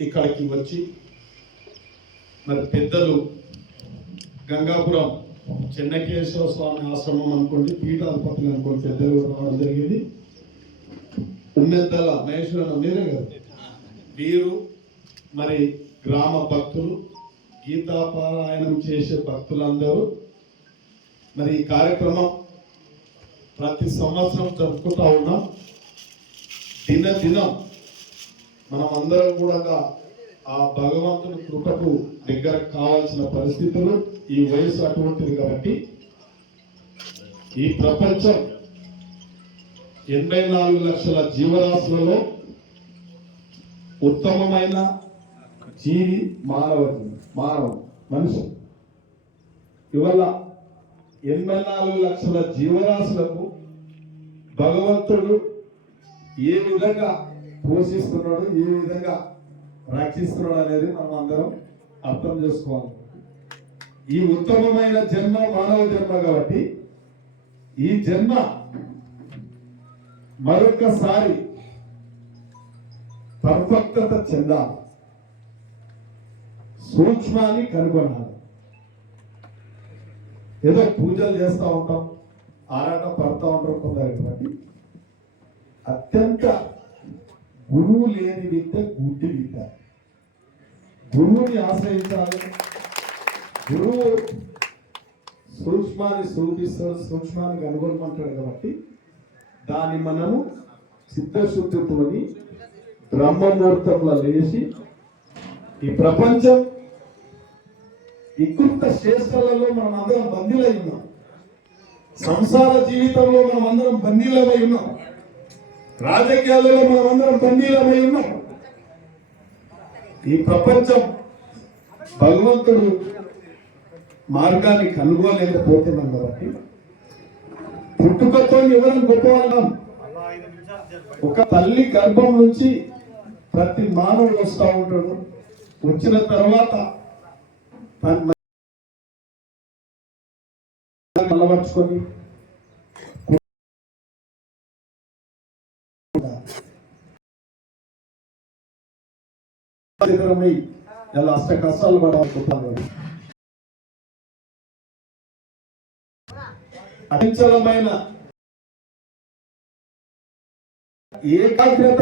ఇక్కడికి వచ్చి మరి పెద్దలు గంగాపురం చెన్నకేశ్వర స్వామి ఆశ్రమం అనుకోండి పీఠాధిపతులు అనుకోండి పెద్దలు కూడా రావడం జరిగింది. ఉమ్మెద్దల మహేశ్వర మీరే కదా? వీరు మరి గ్రామ భక్తులు గీతాపారాయణం చేసే భక్తులందరూ మరి ఈ కార్యక్రమం ప్రతి సంవత్సరం జరుపుకుంటా ఉన్నాం. దినదినం మనం అందరం కూడా ఆ భగవంతుని కృపకు దగ్గర కావాల్సిన పరిస్థితులు ఈ వయసు అటువంటిది కాబట్టి ఈ ప్రపంచం ఎనభై నాలుగు లక్షల జీవరాశులలో ఉత్తమమైన జీవి మానవ మానవ మనిషి. ఇవల్ల ఎనభై నాలుగు లక్షల జీవరాశులకు భగవంతుడు ఏ విధంగా పోషిస్తున్నాడు ఏ విధంగా రక్షిస్తున్నాడు అనేది మనం అందరం అర్థం చేసుకోవాలి. ఈ ఉత్తమమైన జన్మ మానవ జన్మ కాబట్టి ఈ జన్మ మరొకసారి పరిపక్వత చెందాలి. సూక్ష్మాన్ని కనుగొనాలి. ఏదో పూజలు చేస్తూ ఉంటాం ఆరాట పడుతూ ఉంటాం కొందరు అత్యంత గురువు లేని విద్య గుడ్డి విద్య. గురువుని ఆశ్రయించాలి. గురువు సూక్ష్మాన్ని సూచిస్తాడు సూక్ష్మాన్ని కనుగొనమంటాడు కాబట్టి దాన్ని మనము చిత్తశుద్ధితోని బ్రహ్మముహూర్తంలో లేచి ఈ ప్రపంచం వికృత శ్రేష్టలలో మనం అందరం బందీలై ఉన్నాం. సంసార జీవితంలో మనం అందరం బందీలమై ఉన్నాం. రాజకీయాలలో మనం అందరం బందీలమై ఉన్నాం. ఈ ప్రపంచం భగవంతుడు మార్గాన్ని కనుగోలేకపోతున్నాం కాబట్టి పుట్టుకతో ఎవరు గొప్పవాళ్ళం? ఒక తల్లి గర్భం నుంచి ప్రతి మానవుడు వస్తూ ఉంటాడు. వచ్చిన తర్వాత తన అలవర్చుకొని ఇతరమై ఇలా అష్ట కష్టాలు పడాలి అచంచలమైన ఏకాగ్రత